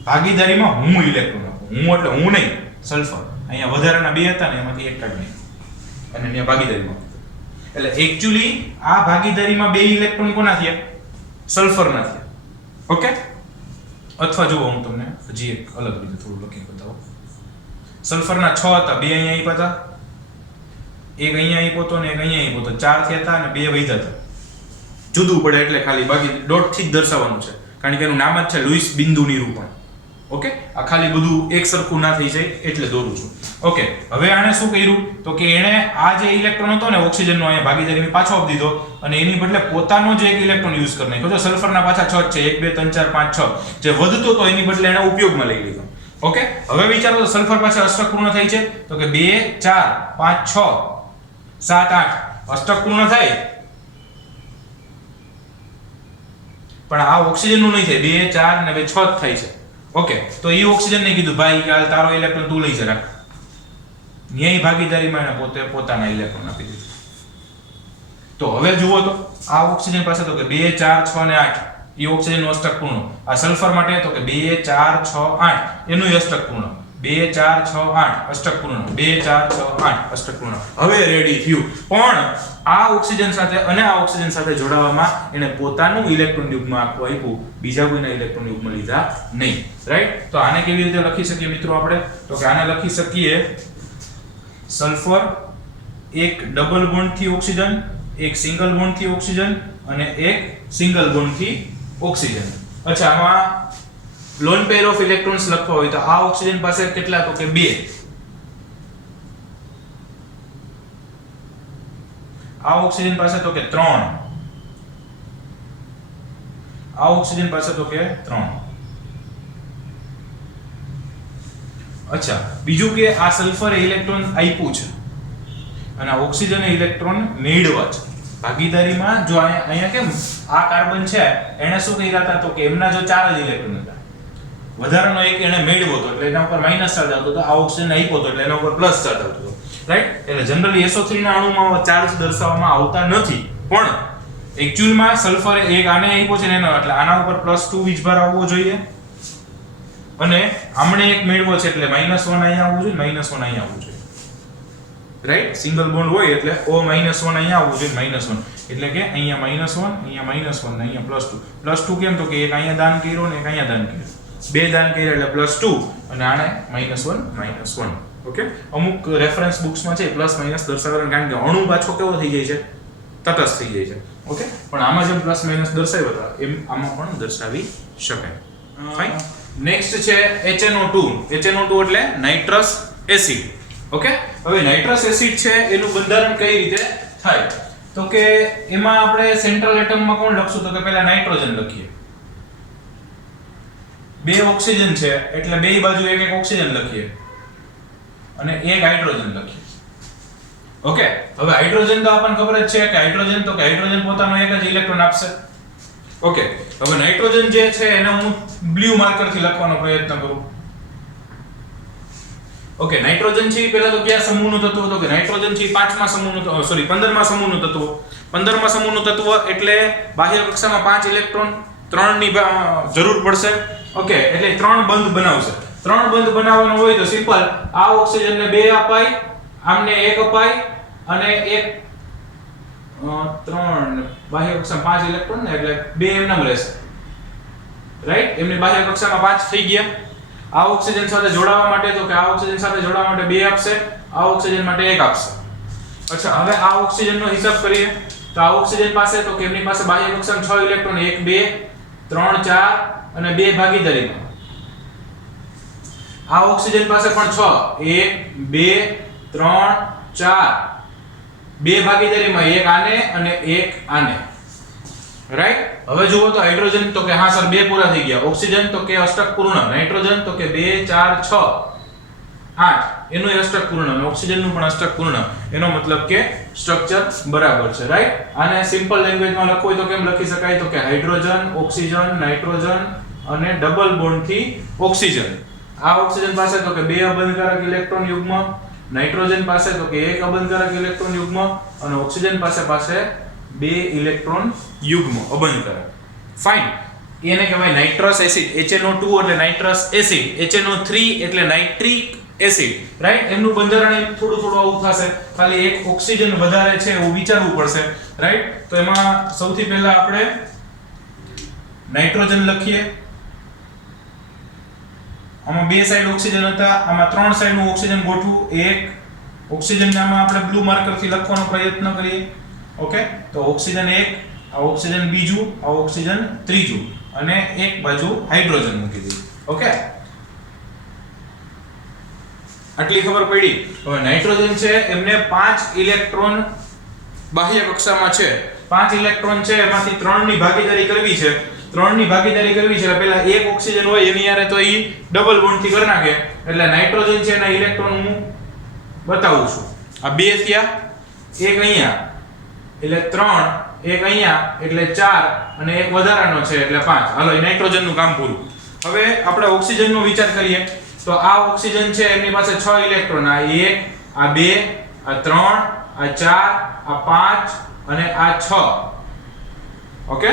ભાગીદારીમાં હું ઇલેક્ટ્રોન આપું, હું એટલે હું નહીં, સલ્ફર. અહીંયા વધારાના બે હતા ને એમાંથી એક કાઢી નાખ્યો અને ત્યાં ભાગીદારીમાં. એટલે એકચ્યુઅલી આ ભાગીદારીમાં બે ઇલેક્ટ્રોન કોના થયા? સલ્ફરના થયા. ઓકે, અથવા જો હું તમને હજી એક અલગ રીતે થોડું લખી બતાવું. સલ્ફરના 6 હતા, બે અહીંયા આપ્યા હતા, એક અહીંયા આપ્યો હતો ને એક અહીંયા આપ્યો હતો, 4 થયા હતા અને 2 વધ્યા હતા. જુદું પડે એટલે ખાલી બાકી ડોટ થી જ દર્શાવવાનું છે, કારણ કે એનું નામ જ છે લુઈસ બિંદુ નિરૂપણ. ઓકે, આ ખાલી બધું એક સરખું ના થઈ જાય એટલે દોરું છું. ઓકે, હવે આણે શું કર્યું તો કે એણે આ જે ઇલેક્ટ્રોન હતો ને ઓક્સિજનનો અહીંયા ભાગીદારીમાં પાછો આપી દીધો અને એની બદલે પોતાનો જ એક ઇલેક્ટ્રોન યુઝ કરી નાખ્યો. જો સલ્ફરના પાછા 6 છે, 1 2 3 4 5 6, જે વધતો તો એની બદલે એણે ઉપયોગમાં લઈ લીધો. ઓકે, હવે વિચારો તો સલ્ફર પાસે અષ્ટક પૂર્ણ થાય છે તો કે 2 4 5 6 7 8 અષ્ટક પૂર્ણ થાય, પણ આ ઓક્સિજનનું નહીં થાય, 2 4 ને 2 6 થાય છે. ઓકે, તો એ ઓક્સિજનને કીધું ભાઈ કે તારો ઇલેક્ટ્રોન તું લઈ જા રાખ. ન્યાય ભાગીદારીમાં એને પોતે પોતાના ઇલેક્ટ્રોન આપી દીધું. તો હવે જુઓ તો આ ઓક્સિજન પાસે તો કે 2 4 6 ને 8 એ ઓક્સિજનનું અષ્ટક પૂર્ણ. આ સલ્ફર માટે તો કે 2 4 6 8 એનું અષ્ટક પૂર્ણ. 2 4 6 8 અષ્ટક પૂર્ણ. 2 4 6 8 અષ્ટક પૂર્ણ. હવે રેડી થયું. પણ આ ઓક્સિજન સાથે અને આ ઓક્સિજન સાથે જોડાવામાં એને પોતાનું ઇલેક્ટ્રોન યુગ્મ આપ્યું, બીજા કોઈના ઇલેક્ટ્રોન યુગ્મ લીધા નહીં. રાઈટ? તો આને કેવી રીતે લખી શકીએ મિત્રો આપણે? તો કે આને લખી શકીએ સલ્ફર એક ડબલ બોન્ડ થી ઓક્સિજન, એક સિંગલ બોન્ડ થી ઓક્સિજન અને એક સિંગલ બોન્ડ થી ઓક્સિજન. અચ્છા, આમાં લોન પેર ઓફ ઇલેક્ટ્રોન્સ લખવા હોય તો આ ઓક્સિજન પાસે કેટલા તો કે 2, આ ઓક્સિજન પાસે તો કે 3, આ ઓક્સિજન પાસે તો કે 3. અચ્છા, બીજું કે આ સલ્ફરે ઇલેક્ટ્રોન આપ્યું છે અને ઓક્સિજને ઇલેક્ટ્રોન મેળવ્યા છે ભાગીદારીમાં. જો અહીંયા કેમ આ કાર્બન છે એને શું કર્યા હતા તો કે એમના જો 4 જ ઇલેક્ટ્રોન હતા, વધારાનો એક એને મેળવ્યો હતો એટલે એના ઉપર માઈનસ ચાર્જ આવતો હતો, આ ઓક્સિજન આપ્યો હતો એટલે એના ઉપર પ્લસ ચાર્જ આવતો હતો. રાઈટ? એટલે જનરલી SO3 ના અણુમાં ચાર્જ દર્શાવવામાં આવતા નથી, પણ એક્ચ્યુઅલમાં સલ્ફરે એક આને આપ્યો છે ને એનો એટલે આના ઉપર +2 વીજભાર આવવો જોઈએ અને આમણે એક મેળવ્યો છે એટલે -1 અહીંયા આવવું જોઈએ, -1 અહીંયા આવવું જોઈએ. રાઈટ? સિંગલ બોન્ડ હોય એટલે O -1 અહીંયા આવવું જોઈએ, -1 એટલે કે અહીંયા -1 અહીંયા -1 ને અહીંયા +2 કેમ તો કે એક અહીંયા દાન કર્યો ને એક અહીંયા દાન કર્યો, બે દાન કર્યા એટલે +2 અને આને -1 ઓકે. અમુક રેફરન્સ બુક્સમાં છે પ્લસ માઇનસ દર્શાવવાનું, કારણ કે અણુ પાછો કેવો થઈ જાય છે? તટસ્થ થઈ જાય છે. ઓકે, પણ આમાં જેમ પ્લસ માઇનસ દર્શાવ્યો હતા એમ આમાં પણ દર્શાવી શકાય. ફાઇન. નેક્સ્ટ છે HNO2. HNO2 એટલે નાઇટ્રસ એસિડ. ઓકે, હવે નાઇટ્રસ એસિડ છે એનું બંધારણ કઈ રીતે થાય તો કે એમાં આપણે સેન્ટ્રલ એટમમાં કોણ લખશું તો કે પહેલા નાઇટ્રોજન લખીએ. બે ઓક્સિજન છે એટલે બે બાજુ એક એક ઓક્સિજન લખીએ અને એક હાઇડ્રોજન લખીએ. ઓકે, હવે હાઇડ્રોજન તો આપણને ખબર જ છે કે હાઇડ્રોજન પોતાનો એક જ ઇલેક્ટ્રોન આપશે. ઓકે, હવે નાઇટ્રોજન જે છે એને હું બ્લુ માર્કર થી લખવાનો પ્રયત્ન કરું. ઓકે, નાઇટ્રોજન છે પહેલા તો કયા સમૂહનું તત્વ તો કે નાઇટ્રોજન છે 5મા સમૂહનું 15મા સમૂહનું તત્વ. 15મા સમૂહનું તત્વ એટલે બાહ્ય કક્ષામાં 5 ઇલેક્ટ્રોન, 3 ની જરૂર પડશે. ઓકે, એટલે 3 બંધ બનાવશે. 3 બંધ બનાવવાનો હોય તો સિમ્પલ આ ઓક્સિજનને 2 અપાય, આમને 1 અપાય અને એક 3 બાહ્ય કક્ષામાં 5 ઇલેક્ટ્રોન ને એટલે 2 એમનામ રહેશે. રાઈટ? એમની બાહ્ય કક્ષામાં 5 થઈ ગયા. આ ઓક્સિજન સાથે જોડાવા માટે તો કે આ ઓક્સિજન સાથે જોડાવા માટે 2 આપશે, આ ઓક્સિજન માટે 1 આપશે. અચ્છા, હવે આ ઓક્સિજનનો હિસાબ કરીએ તો આ ઓક્સિજન પાસે તો કે એમની પાસે બાહ્ય કક્ષામાં 6 ઇલેક્ટ્રોન, 1 2 3 4 અને 2 ભાગીદારીમાં. આ ઓક્સિજન પાસે પણ 6 1 2 3 4 2 ભાગીદારીમાં, એક આને અને એક આને. રાઈટ? હવે જુઓ તો હાઇડ્રોજન તો કે હા સર 2 પૂરા થઈ ગયા, ઓક્સિજન તો કે અષ્ટક પૂર્ણ, નાઇટ્રોજન તો કે 2 4 6 8 એનું અષ્ટક પૂર્ણ અને ઓક્સિજનનું પણ અષ્ટક પૂર્ણ, એનો મતલબ કે સ્ટ્રક્ચર બરાબર છે, રાઈટ. આને સિમ્પલ લેંગ્વેજમાં લખવું હોય તો કેમ લખી શકાય? તો કે હાઇડ્રોજન, ઓક્સિજન, નાઇટ્રોજન અને ડબલ બોન્ડ થી ઓક્સિજન. આ ઓક્સિજન પાસે તો કે 2 અબંધકારક ઇલેક્ટ્રોન યુગ્મ, નાઇટ્રોજન પાસે તો કે 1 અબંધકારક ઇલેક્ટ્રોન યુગ્મ અને ઓક્સિજન પાસે 2 ઇલેક્ટ્રોન યુગ્મ અબંધકારક. ફાઇન. એને કહેવાય નાઇટ્રસ એસિડ, HNO2 એટલે નાઇટ્રસ એસિડ, HNO3 એટલે નાઇટ્રિક એસિડ, રાઈટ. એમનું બંધારણ થોડું આવું થશે, ખાલી એક ઓક્સિજન વધારે છે એવું વિચારવું પડશે, રાઈટ. તો એમાં સૌથી પહેલા આપણે નાઇટ્રોજન લખીએ. આમાં 2 સાઈડ ઓક્સિજન હતા, આમાં 3 સાઈડનું ઓક્સિજન ગોઠવું. એક ઓક્સિજન નામાં આપણે બ્લુ માર્કરથી લખવાનો પ્રયત્ન કરીએ. ઓકે, તો ઓક્સિજન 1, આ ઓક્સિજન બીજું, આ ઓક્સિજન ત્રીજું અને એક બાજુ હાઇડ્રોજન મૂકી દઈએ. ઓકે, આટલી ખબર પડી. હવે નાઇટ્રોજન છે એમને 5 ઇલેક્ટ્રોન બાહ્ય કક્ષામાં છે, 5 ઇલેક્ટ્રોન છે, એમાંથી 3 ની ભાગીદારી કરવી છે. 3 ની ભાગીદારી કરવી છે પહેલા એક ઓક્સિજન હોય એની યારે તો ઈ ડબલ બોન્ડ થી કરી નાખે. એટલે નાઇટ્રોજન છે એના ઇલેક્ટ્રોન હું બતાવું છું. આ 2 થયા, એક અહીંયા એટલે 3, એક અહીંયા એટલે 4 અને એક વધારાનો છે એટલે 5. હાલો, એ નાઇટ્રોજન નું કામ પૂરું. હવે આપણે ઓક્સિજન નો વિચાર કરીએ તો આ ઓક્સિજન છે એમની પાસે 6 ઇલેક્ટ્રોન, આ 1, આ 2, આ 3, આ 4, આ 5 અને આ 6. ઓકે,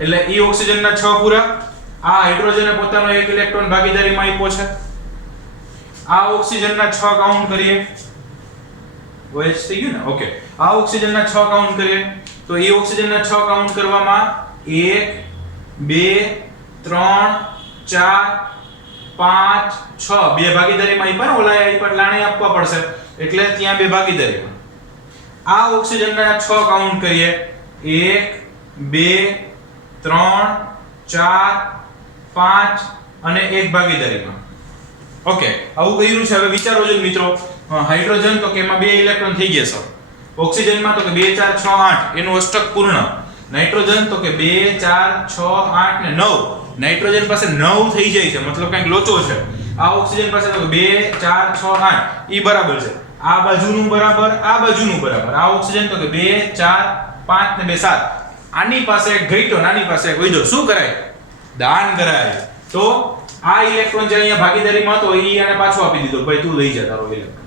એટલે ઈ ઓક્સિજન ના 6 પૂરા. આ હાઇડ્રોજને પોતાનો 1 ઇલેક્ટ્રોન ભાગીદારીમાં આપ્યો છે. આ ઓક્સિજન ના 6 કાઉન્ટ કરીએ. OH થઈ ગયું ને? ઓકે, આ ઓક્સિજન ના 6 કાઉન્ટ કરીએ તો ઈ ઓક્સિજન ના 6 કાઉન્ટ કરવામાં 1, 2, 3, 4, 5, 6 બે ભાગીદારીમાં આપ્યા ને, ઓલા આપ્યા લાણે આપવા પડશે એટલે ત્યાં બે ભાગીદારીમાં. આ ઓક્સિજનના 6 કાઉન્ટ કરીએ. 1, 2, 3, 4, 5 અને એક ભાગીદારીમાં. ઓકે, આવું કર્યું છે. હવે વિચારો જો મિત્રો, હાઇડ્રોજન તો કે એમાં 2 ઇલેક્ટ્રોન થઈ ગયા છે. ઓક્સિજનમાં તો કે 2, 4, 6, 8 એનું અષ્ટક પૂર્ણ. નાઇટ્રોજન તો કે 2, 4, 6, 8 ને 9. નાઇટ્રોજન પાસે 9 થઈ જાય છે, મતલબ કંઈક લોચો છે. આ ઓક્સિજન પાસે તો 2, 4, 6, 8 ઈ બરાબર છે. આ બાજુનું બરાબર, આ બાજુનું બરાબર. આ ઓક્સિજન તો કે 2, 4, 5 ને 2, 7. આની પાસે એક ઘટ્યો, નાની પાસે એક વધ્યો. શું કરાય? દાન કરાય. તો આ ઇલેક્ટ્રોન જે અહીંયા ભાગીદારીમાં હતો ઈ આને પાછો આપી દીધો, ભાઈ તું લઈ જા તારો ઇલેક્ટ્રોન.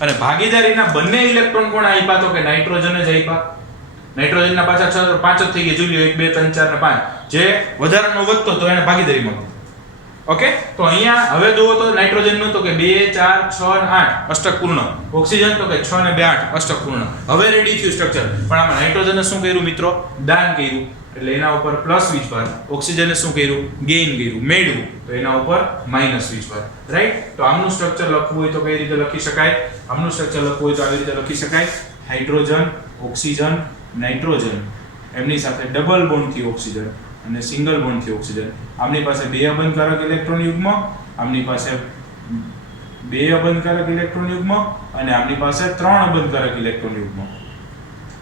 અને ભાગીદારીના બંને ઇલેક્ટ્રોન કોણ આપ્યા? તો કે નાઇટ્રોજન જ આપ્યા. નાઇટ્રોજનના પાછા 5 જ થઈ ગયા. જોઈ લો, 1, 2, 3, 4 ને 5. જે વધારાનો વધતો તો એને ભાગીદારીમાં. ઓકે, તો અહીંયા હવે જુઓ તો નાઇટ્રોજનનું તો કે 2, 4, 6 અને 8 અષ્ટક પૂર્ણ. ઓક્સિજન તો કે 6 ને 2, 8 અષ્ટક પૂર્ણ. હવે રેડી થયું સ્ટ્રક્ચર. પણ આમાં નાઇટ્રોજને શું કર્યું મિત્રો? દાન કર્યું. એટલે એના ઉપર પ્લસ વીજભાર. ઓક્સિજને શું કર્યું? ગેઇન કર્યું, મેળવ્યું. તો એના ઉપર માઈનસ વીજભાર. રાઈટ? તો આમનું સ્ટ્રક્ચર લખવું હોય તો કઈ રીતે લખી શકાય? આમનું સ્ટ્રક્ચર લખવું હોય તો આવી રીતે લખી શકાય. હાઇડ્રોજન, ઓક્સિજન, નાઇટ્રોજન, એમની સાથે ડબલ બોન્ડ થી ઓક્સિજન અને સિંગલ બોન્ડ થી ઓક્સિજન. આમની પાસે 2 અબંધકારક ઇલેક્ટ્રોન યુગ્મ, આમની પાસે 2 અબંધકારક ઇલેક્ટ્રોન યુગ્મ અને આમની પાસે 3 અબંધકારક ઇલેક્ટ્રોન યુગ્મ.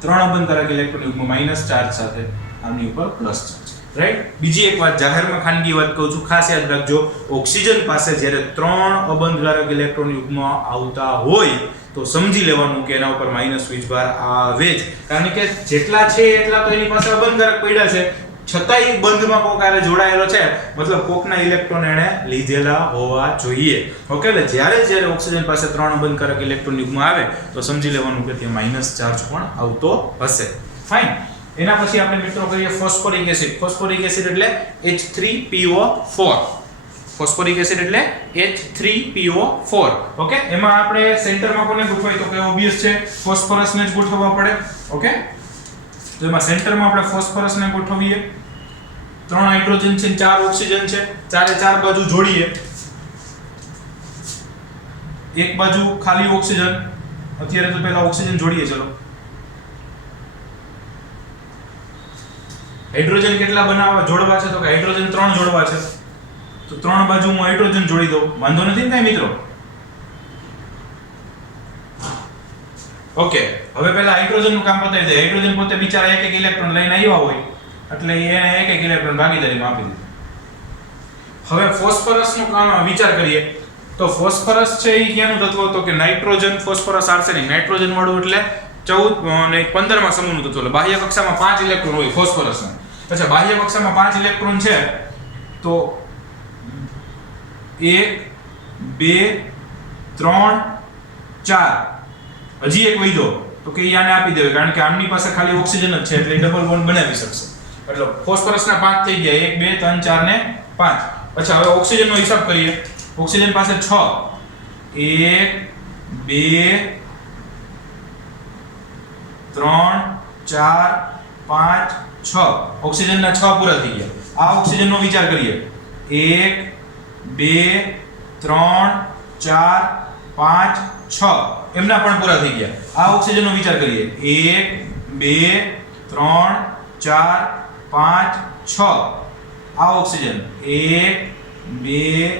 3 અબંધકારક ઇલેક્ટ્રોન યુગ્મ માઈનસ ચાર્જ સાથે, આમની ઉપર પ્લસ ચાર્જ. રાઈટ? બીજી એક વાત, જાહેરમાં ખાનગી વાત કહું છું, ખાસ યાદ રાખજો. ઓક્સિજન પાસે જ્યારે 3 અબંધકારક ઇલેક્ટ્રોન યુગ્મ આવતા હોય તો સમજી લેવાનું કે એના ઉપર માઈનસ વીજભાર આવે જ. કારણ કે જેટલા છે એટલા તો એની પાસે અબંધકારક પડ્યા છે, છતાંય બંધમાં કોક આરે જોડાયેલો છે, મતલબ કોકના ઇલેક્ટ્રોન એને લીધેલા હોવા જોઈએ. ઓકે, એટલે જ્યારે ઓક્સિજન પાસે 3 અબંધકારક ઇલેક્ટ્રોન યુગ્મ આવે તો સમજી લેવાનું કે ત્યાં માઈનસ ચાર્જ પણ આવતો હશે. ફાઇન. એના પછી આપણે મિત્રો કરીએ ફોસ્ફોરિક એસિડ. ફોસ્ફોરિક એસિડ એટલે H3PO4. ફોસ્ફોરિક એસિડ એટલે H3PO4. ઓકે, એમાં આપણે સેન્ટરમાં કોને ગોઠવાય? તો કે ઓબવિયસ છે ફોસ્ફરસને જ ગોઠવવા પડે. ઓકે, તો એમાં સેન્ટરમાં આપણે ફોસ્ફરસને ગોઠવીએ. 3 હાઇડ્રોજન છે, 4 ઓક્સિજન છે, ચારે ચાર બાજુ જોડીએ. એક બાજુ ખાલી ઓક્સિજન. અત્યારે તો પહેલા ઓક્સિજન જોડીએ. ચલો, હાઇડ્રોજન કેટલા બનાવવા જોડવા છે? તો કે હાઇડ્રોજન 3 જોડવા છે. તો 3 બાજુ હું હાઇડ્રોજન જોડી દઉં. વાંધો નથી ને કાંઈ મિત્રો? ઓકે, હવે પહેલા હાઇડ્રોજન નું કામ પતાવી દે. હાઇડ્રોજન પોતે બિચારા એક ઇલેક્ટ્રોન લઈને આવ્યા હોય એટલે એને એક ઇલેક્ટ્રોન ભાગીદારીમાં આપી દીધું. હવે ફોસ્ફરસ નું કામ વિચાર કરીએ તો ફોસ્ફરસ છે એ ક્યાંનું તત્વ તો કે નાઇટ્રોજન ફોસ્ફરસ આર્સેનિક નાઇટ્રોજન વાળું એટલે 14 અને 15 માં સમૂહનું તત્વ એટલે બાહ્ય કક્ષામાં 5 ઇલેક્ટ્રોન હોય ફોસ્ફરસના. અચ્છા બાહ્ય કક્ષામાં 5 ઇલેક્ટ્રોન છે તો 1 2 3 4 હજી એક વૈધો તો કે આને આપી દેવે કારણ કે આમની પાસે ખાલી ઓક્સિજન જ છે એટલે ડબલ બોન્ડ બનાવી શકશે એટલે ફોસ્ફરસના 5 થઈ ગયા 1 2 3 4 ને 5. અચ્છા હવે ઓક્સિજનનો હિસાબ કરીએ. ઓક્સિજન પાસે 6 1 2 3 4 5 6 ઓક્સિજનના 6 પૂરા થઈ ગયા. આ ઓક્સિજનનો વિચાર કરીએ 1 2 3 4 5 6 એમના પણ પૂરા થઈ ગયા. આ ઓક્સિજનનો વિચાર કરીએ 1 2 3 4 5 6 આ ઓક્સિજન 1 2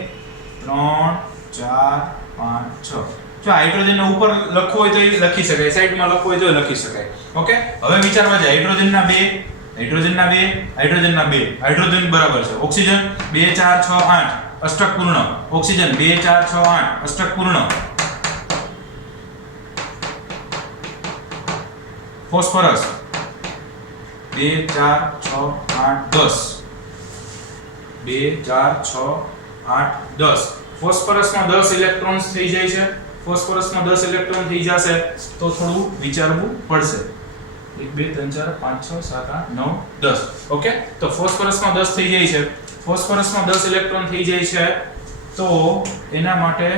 3 4 5 6 જો હાઇડ્રોજનને ઉપર લખવો હોય તો એ લખી શકાય સાઈડમાં લખવો હોય તો લખી શકાય. ઓકે હવે વિચારવા જાય હાઇડ્રોજનના 2 હાઇડ્રોજનના 2 હાઇડ્રોજનના 2 હાઇડ્રોજન બરાબર છે ઓક્સિજન 2 4 6 8 અષ્ટક પૂર્ણ ઓક્સિજન 2 4 6 8 અષ્ટક પૂર્ણ ફોસ્ફરસ 2 4 6 8 10 2 4 6 8 10 ફોસ્ફરસમાં 10 ઇલેક્ટ્રોન્સ થઈ જાય છે. ફોસ્ફરસમાં 10 ઇલેક્ટ્રોન થઈ જશે તો થોડું વિચારવું પડશે. 1 2 3 4 5 6 7 8 9 10 ઓકે તો ફોસ્ફરસમાં 10 થઈ જાય છે. ફોસ્ફરસમાં 10 ઇલેક્ટ્રોન થઈ જાય છે તો એના માટે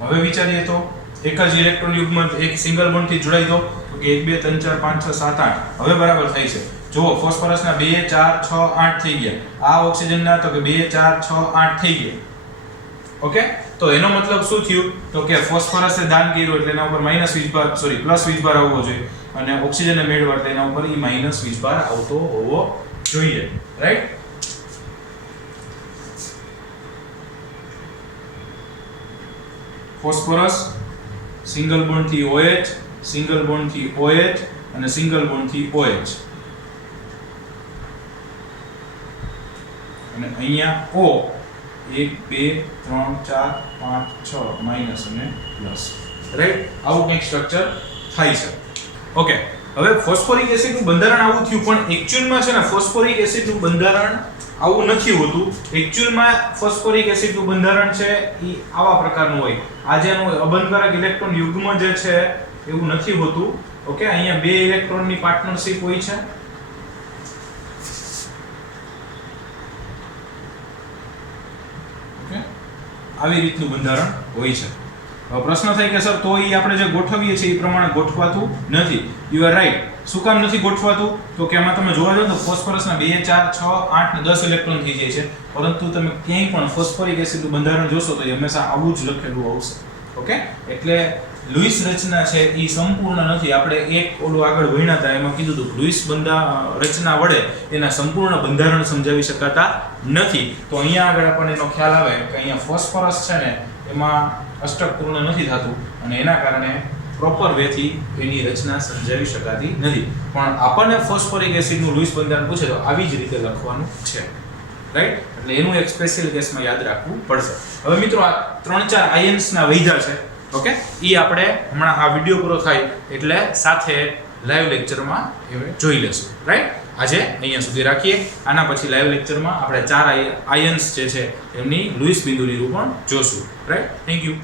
હવે વિચારીએ તો એક જ ઇલેક્ટ્રોન યુગ્મ એક સિંગલ બોન્ડ થી જોડાઈ દો તો કે 1 2 3 4 5 6 7 8 હવે બરાબર થઈ છે. જો ફોસ્ફરસના 2 4 6 8 થઈ ગયા. આ ઓક્સિજનના તો કે 2 4 6 8 થઈ ગયા. ઓકે તો એનો મતલબ શું થયું તો કે ફોસ્ફરસે દાન કર્યું એટલે એના ઉપર માઈનસ વીજભાર પ્લસ વીજભાર આવવો જોઈએ અને ઓક્સિજનને મેળવવા એટલે એના ઉપર ઈ માઈનસ વીજભાર આવતો હોવો જોઈએ. રાઈટ ફોસ્ફરસ સિંગલ બોન્ડ થી OH સિંગલ બોન્ડ થી OH અને સિંગલ બોન્ડ થી OH અને અહીંયા O 1 2 3 4 5 6 માઈનસ અને પ્લસ. રાઈટ આવું કંઈક સ્ટ્રક્ચર થાય છે. ઓકે હવે ફોસ્ફોરિક એસિડનું બંધારણ આવું થયું પણ એક્ચ્યુઅલમાં છે ને ફોસ્ફોરિક એસિડનું બંધારણ આવું નથી હોતું. એક્ચ્યુઅલમાં ફોસ્ફોરિક એસિડનું બંધારણ છે એ આવા પ્રકારનું હોય. આ જેનું અબંધકારક ઇલેક્ટ્રોન યુગ્મ જે છે એવું નથી હોતું. ઓકે અહીંયા 2 ઇલેક્ટ્રોનની પાર્ટનરશિપ હોય છે. ઓકે આવી રીતનું બંધારણ હોય છે. હવે પ્રશ્ન થાય કે સર તો એ આપણે જે ગોઠવીએ છીએ એ પ્રમાણે ગોઠવાતું નથી. You are right. શું કામ નથી ગોઠવાતું તો કે એમાં તમે જોવા જાવ તો ફોસ્ફરસના 2 4 6 8 ને 10 ઇલેક્ટ્રોન થઈ જાય છે પરંતુ તમે ક્યાંય પણ ફોસ્ફોરિક એસિડનું બંધારણ જોશો તો એ હંમેશા આવું જ લખેલું આવશે. ઓકે એટલે લુઈસ રચના છે એ સંપૂર્ણ નથી. આપણે એક ઓલું આગળ ભણ્યા હતા એમાં કીધું હતું લુઈસ રચના વડે એના સંપૂર્ણ બંધારણ સમજાવી શકાતા નથી. તો અહીંયા આગળ આપણને એનો ખ્યાલ આવે કે અહીંયા ફોસ્ફરસ છે ને એમાં અષ્ટક પૂર્ણ નથી થતું અને એના કારણે પ્રોપર વેથી એની રચના સમજાવી શકાતી નથી. પણ આપણને ફોસ્ફોરિક એસિડનું લુઈસ બંધારણ પૂછે તો આવી જ રીતે લખવાનું છે. રાઈટ એટલે એનું એક સ્પેશિયલ કેસમાં યાદ રાખવું પડશે. હવે મિત્રો આ 3-4 આયન્સના વૈધા છે. ઓકે ઈ આપણે હમણાં આ વિડિયો પૂરો થાય એટલે સાથે લાઈવ લેક્ચરમાં જોઈ લેશું. રાઈટ આજે અહીંયા સુધી રાખીએ. આના પછી લાઈવ લેક્ચરમાં આપણે 4 આયન્સ જે છે એમની લુઈસ બિંદુ નિરૂપણ જોશું. Right thank you.